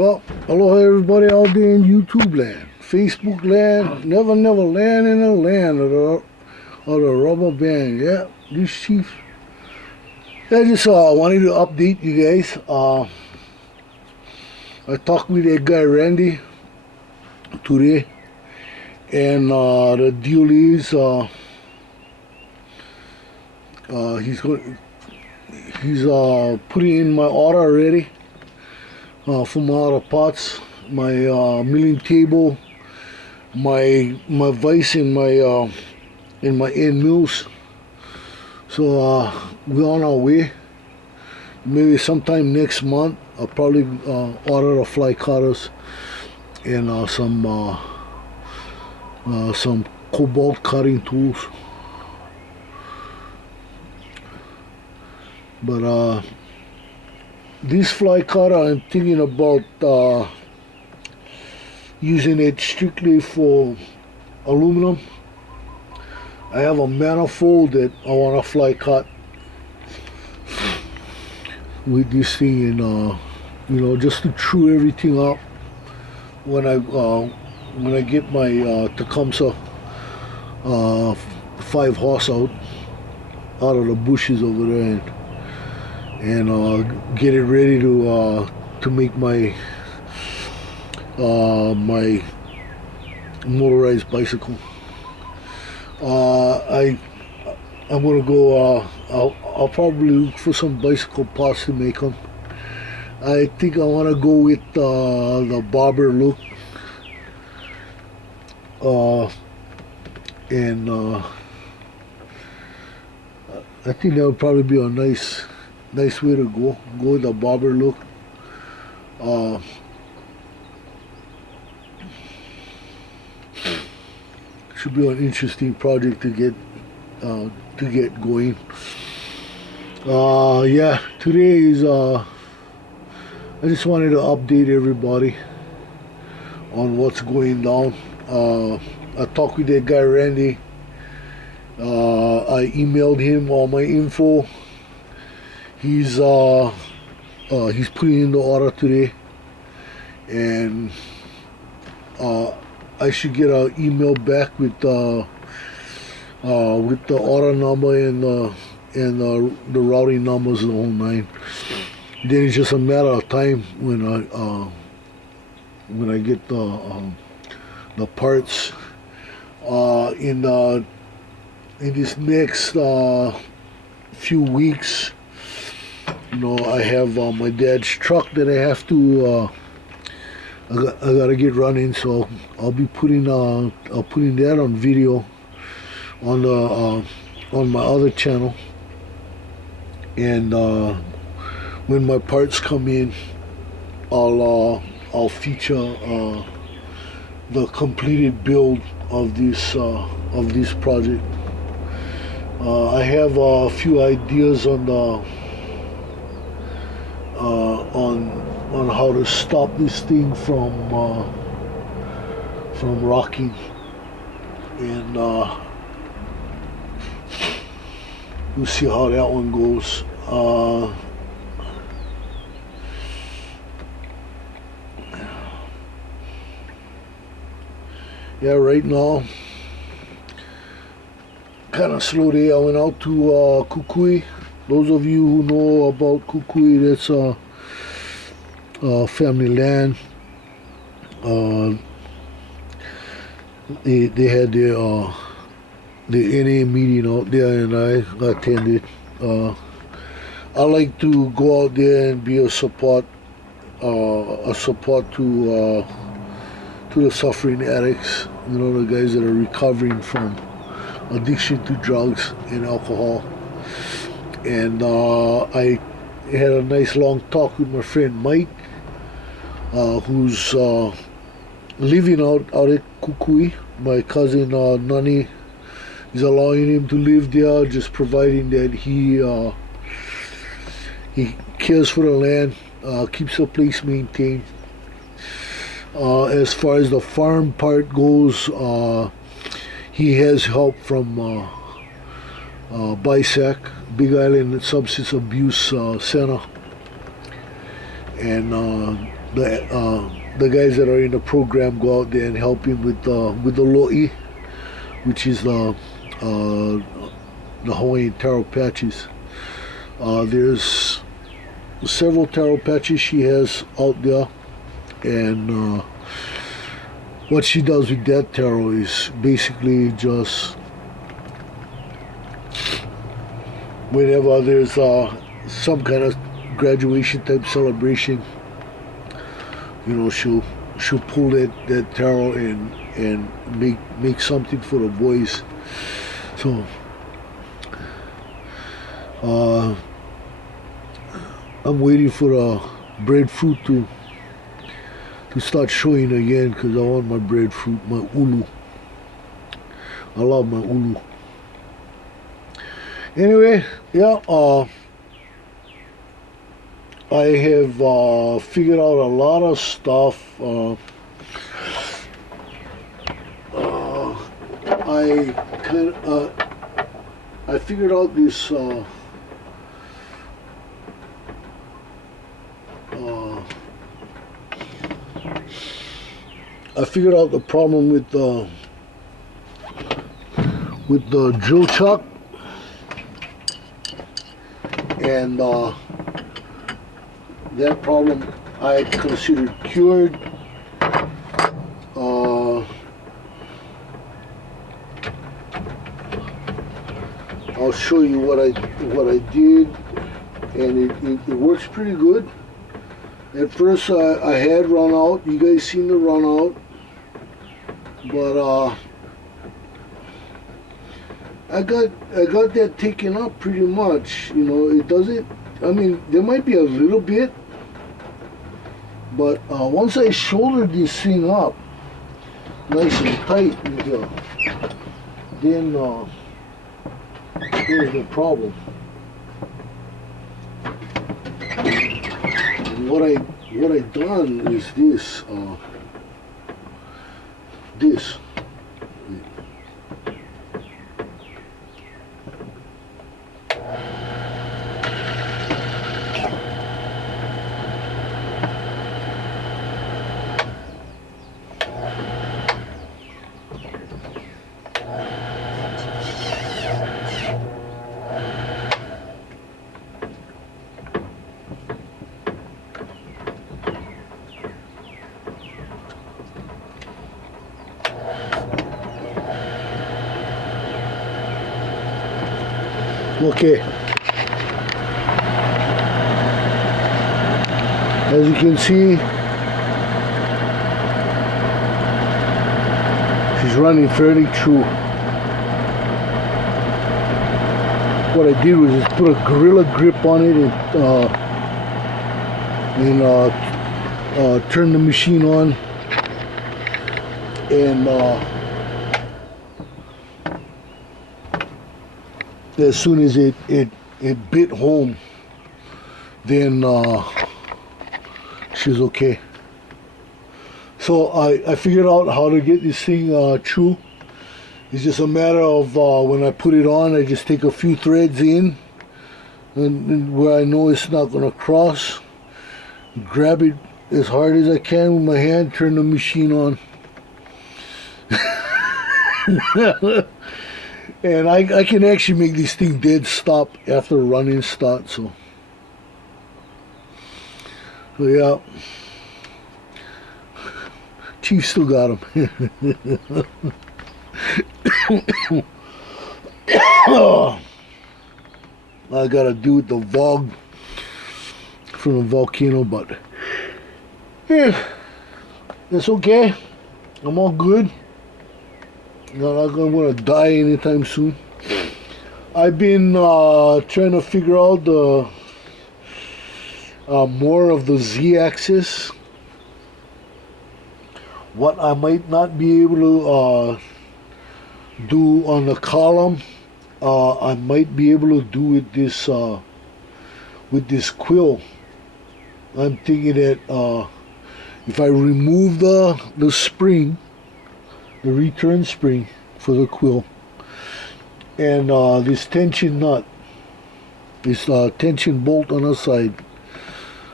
Well, aloha everybody out there in YouTube land, Facebook land, never land in the land of the rubber band. Yeah, this chief. I just wanted to update you guys. I talked with that guy Randy today, and the deal is he's putting in my order already. For my other parts, my milling table, my vise in my end mills. So we're on our way. Maybe sometime next month, I'll probably order the fly cutters and some cobalt cutting tools. But this fly cutter, I'm thinking about using it strictly for aluminum. I have a manifold that I want to fly cut with this thing, and just to chew everything up when I get my Tecumseh 5 horse out of the bushes over there, and get it ready to make my my motorized bicycle. I'm gonna go. I'll probably look for some bicycle parts to make them. I think I want to go with the Barber look, and I think that would probably be a nice way to go with the Barber look. Should be an interesting project to get going. Yeah, today is I just wanted to update everybody on what's going down. I talked with that guy Randy. I emailed him all my info. He's putting in the order today, and I should get an email back with the order number and the routing numbers and the whole nine. Then it's just a matter of time when I get the parts. In this next few weeks, I have my dad's truck that I have to. I gotta get running, so I'll be putting that on video on my other channel, and when my parts come in, I'll feature the completed build of this project. I have a few ideas on how to stop this thing from rocking, and we'll see how that one goes. Yeah, right now, kind of slow day. I went out to Kukui. Those of you who know about Kukui, that's family land. They had the NA meeting out there, and I attended. I like to go out there and be a support to the suffering addicts. The guys that are recovering from addiction to drugs and alcohol. And I had a nice long talk with my friend Mike, who's living out at Kukui. My cousin Nani is allowing him to live there, just providing that he cares for the land, keeps the place maintained. As far as the farm part goes, he has help from BISAC, Big Island Substance Abuse Center, and the guys that are in the program go out there and help him with the lo'i, which is the Hawaiian taro patches. There's several taro patches she has out there, and what she does with that taro is basically just whenever there's some kind of graduation type celebration, you know, she'll pull that taro and make something for the boys. So I'm waiting for the breadfruit to start showing again, because I want my breadfruit, my ulu. I love my ulu. Anyway, yeah, I have figured out a lot of stuff. I figured out this I figured out the problem with the drill chuck, and that problem I considered cured. I'll show you what I did, and it works pretty good. At first I had run out. You guys seen the run out, but I got that taken up pretty much. You know, it doesn't. I mean, there might be a little bit, but once I shouldered this thing up nice and tight with then there's no problem. And what I done is this. This. Okay, as you can see, she's running fairly true. What I did was just put a Gorilla Grip on it and turn the machine on, and as soon as it bit home, then she's okay. So I figured out how to get this thing true. It's just a matter of when I put it on, I just take a few threads in, and where I know it's not going to cross, grab it as hard as I can with my hand, turn the machine on. And I can actually make this thing dead stop after a running start, so yeah. Chief still got him. I gotta do with the VOG from the volcano, but yeah, it's okay. I'm all good. I'm not going to die anytime soon. I've been trying to figure out the more of the Z-axis. What I might not be able to do on the column, I might be able to do with this quill. I'm thinking that if I remove the spring, the return spring for the quill, and this tension nut, this tension bolt on the side,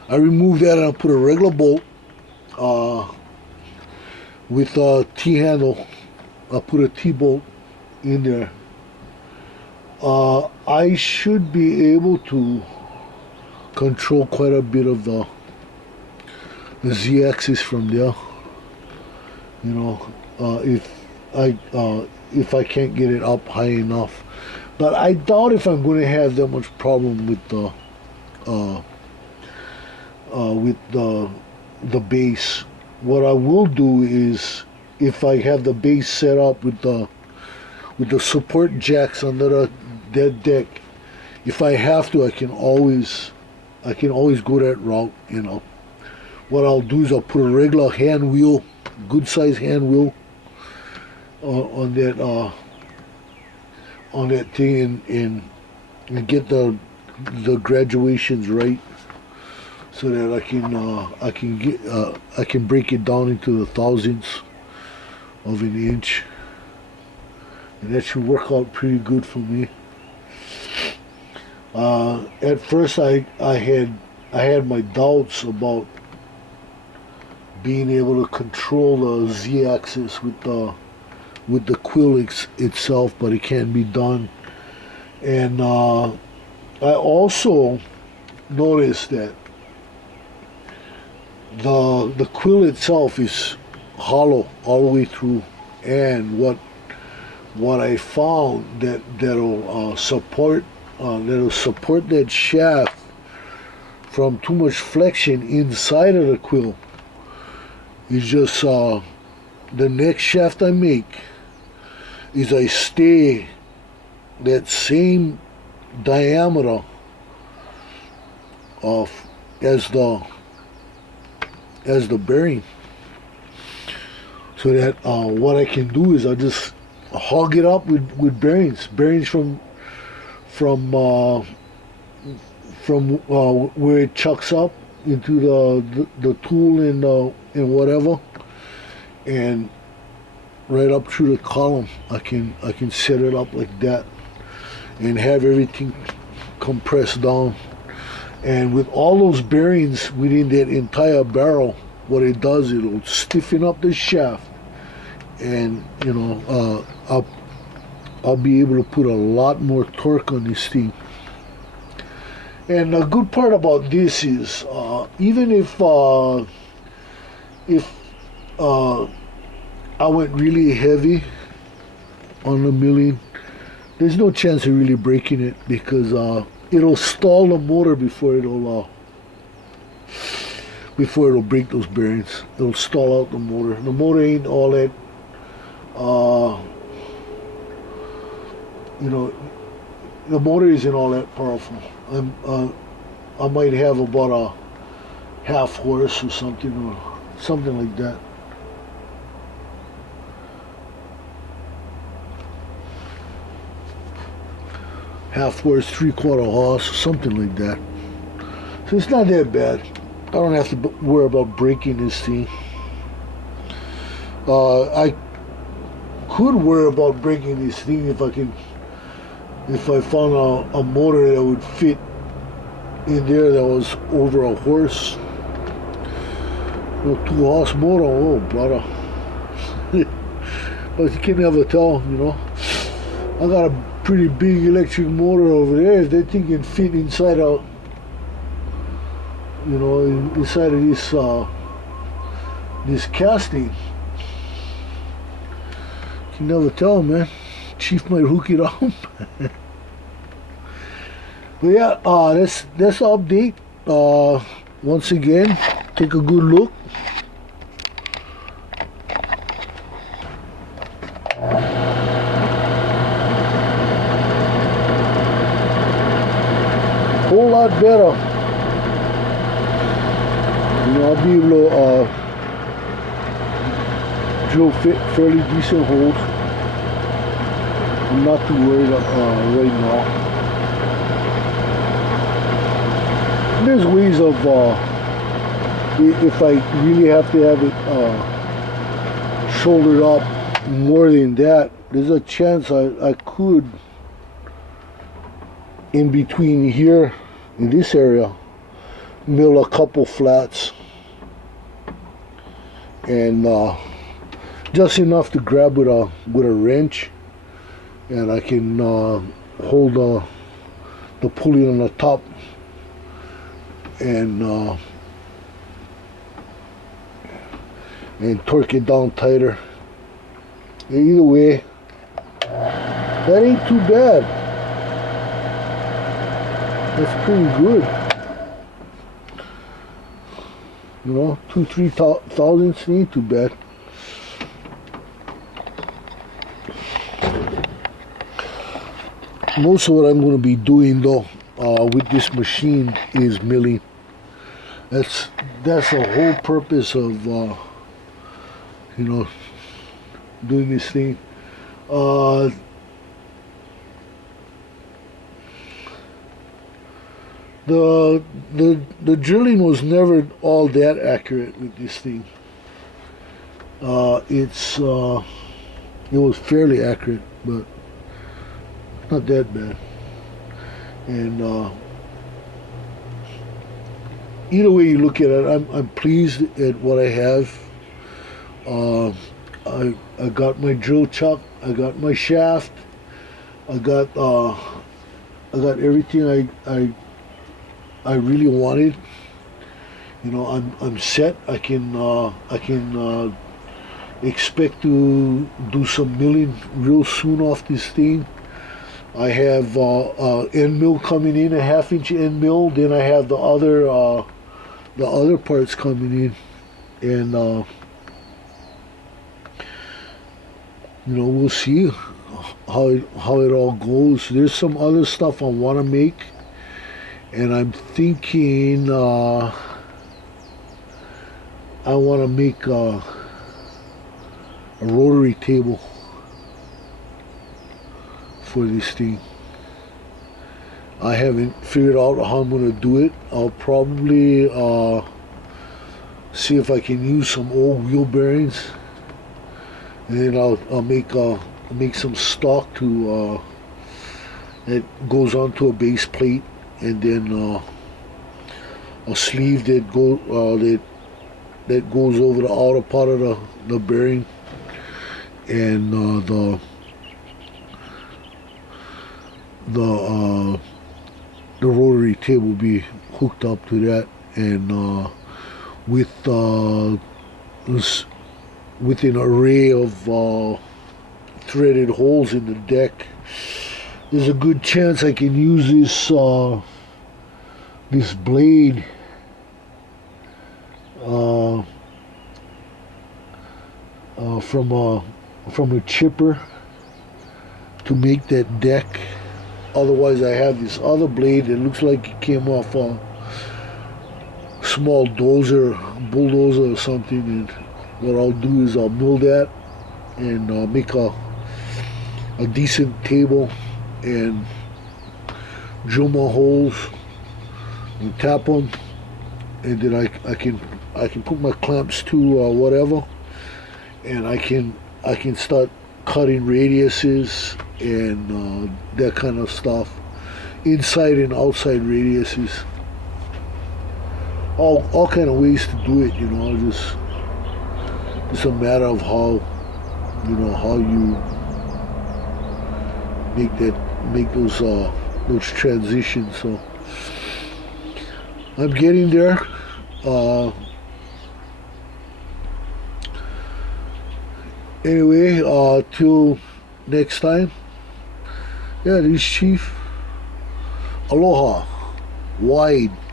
I remove that and I put a regular bolt with a T-handle. I put a T-bolt in there. I should be able to control quite a bit of the Z-axis from there. You know, if I can't get it up high enough. But I doubt if I'm going to have that much problem with the base. What I will do is, if I have the base set up with the support jacks under that deck, if I have to, I can always go that route. You know, what I'll do is I'll put a regular hand wheel, good size hand wheel, on that thing, and get the graduations right, so that I can break it down into the thousandths of an inch, and that should work out pretty good for me. At first, I had my doubts about being able to control the Z-axis with the quill itself, but it can be done. And I also noticed that the quill itself is hollow all the way through, and what I found that'll support that shaft from too much flexion inside of the quill is just the next shaft I make is I stay that same diameter of as the bearing, so that what I can do is I just hog it up with bearings from where it chucks up into the tool and whatever, and right up through the column. I can set it up like that and have everything compressed down. And with all those bearings within that entire barrel, what it does, it'll stiffen up the shaft, and you know, I'll be able to put a lot more torque on this thing. And a good part about this is, even if I went really heavy on the milling, there's no chance of really breaking it, because it'll stall the motor before it'll break those bearings. It'll stall out the motor. The motor ain't all that, you know, the motor isn't all that powerful. I might have about a half horse or something like that. Half horse, 3/4 horse, something like that. So it's not that bad. I don't have to worry about breaking this thing. I could worry about breaking this thing if I found a motor that would fit in there that was over a horse. A 2-horse motor, oh brother. But you can never tell, you know. I got a pretty big electric motor over there. If that thing can fit inside of, you know, inside of this casting, you can never tell, man. Chief might hook it up. But yeah, that's the update. Once again, take a good look. Whole lot better. You know, I'll be able to drill fairly decent holes. I'm not too worried right now. There's ways of, if I really have to have it shouldered up more than that, there's a chance I could, in between here, in this area, mill a couple flats, and just enough to grab with a wrench, and I can hold the pulley on the top and torque it down tighter. Either way, that ain't too bad. That's pretty good. You know, 2-3 thousandths ain't too bad. Most of what I'm going to be doing though with this machine is milling. That's the whole purpose of you know, doing this thing. The drilling was never all that accurate with this thing. It was fairly accurate, but not that bad. And either way you look at it, I'm pleased at what I have. I got my drill chuck, I got my shaft, I got everything I really wanted. You know, I'm set. I can expect to do some milling real soon off this thing. I have end mill coming in, a 1/2 inch end mill. Then I have the other parts coming in, and you know, we'll see how it all goes. There's some other stuff I want to make, and I'm thinking I want to make a rotary table for this thing. I haven't figured out how I'm going to do it. I'll probably see if I can use some old wheel bearings, and then I'll make some stock to that goes onto a base plate, and then a sleeve that goes over the outer part of the bearing, and the rotary table will be hooked up to that, and with an array of threaded holes in the deck, there's a good chance I can use this blade from a chipper to make that deck. Otherwise, I have this other blade that looks like it came off a small bulldozer or something, and what I'll do is I'll mill that and make a decent table and drill my holes and tap them, and then I can put my clamps to whatever, and I can start cutting radiuses and that kind of stuff, inside and outside radiuses, all kind of ways to do it. You know, it's a matter of how you make those transitions. So I'm getting there. Anyway, till next time. Yeah, this is Chief. Aloha. Wide.